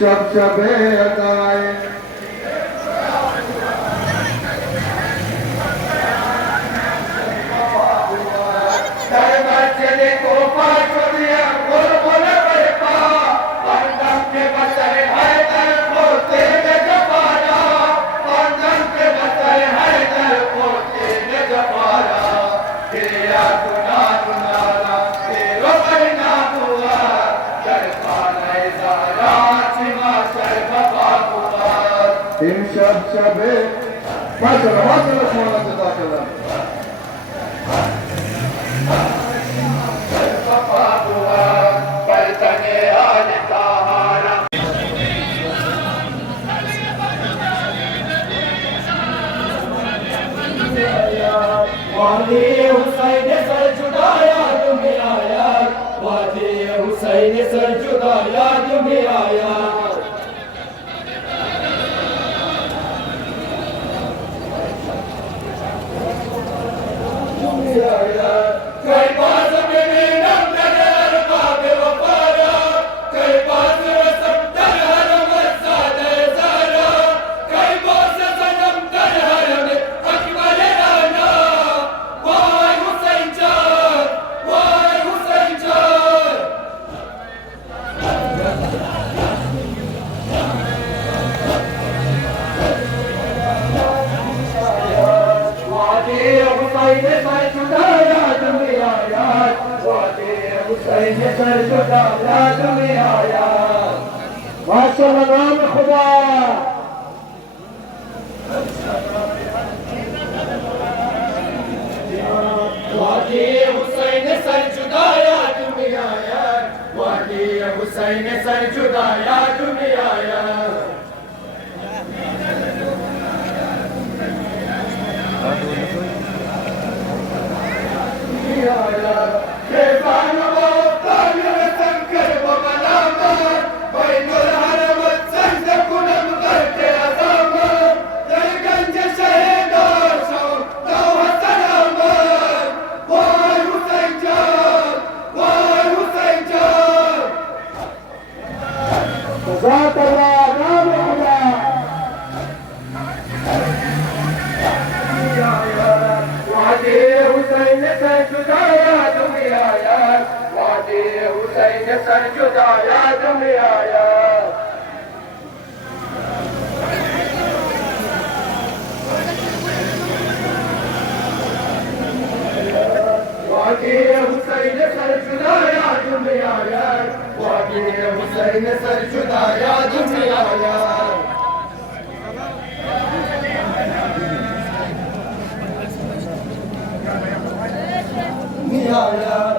شبشبه داي شبشبه ما شاء الله ما شاء الله اسمه الله تبارك الله वादी हुसैन सर जुदाया तुम्हें आया वादी हुसैन सर जुदाया तुम्हें आया कई बात में नम नजर बाबे वफारा कई बात रसम तर हर मसादे सारा कई बात सनम तर हर में अकबर राना वाय हुसैन जान वादी हुसैन सर जुदाया तुम्हें आया वादी हुसैन सर जुदाया तुम्हें आया माशाअल्लाह नाम खुदा वादी हुसैन सर जुदाया तुम्हें आया वादी हुसैन सर जुदाया तुम्हें आया جزاك الله نام خدا वादी हुसैन सर जुदाया तुम्हें आया वादी हुसैन सर जुदाया तुम्हें आया वादी हुसैन सर जुदाया तुम्हें आया वादी हुसैन सर जुदाया तुम्हें आया आया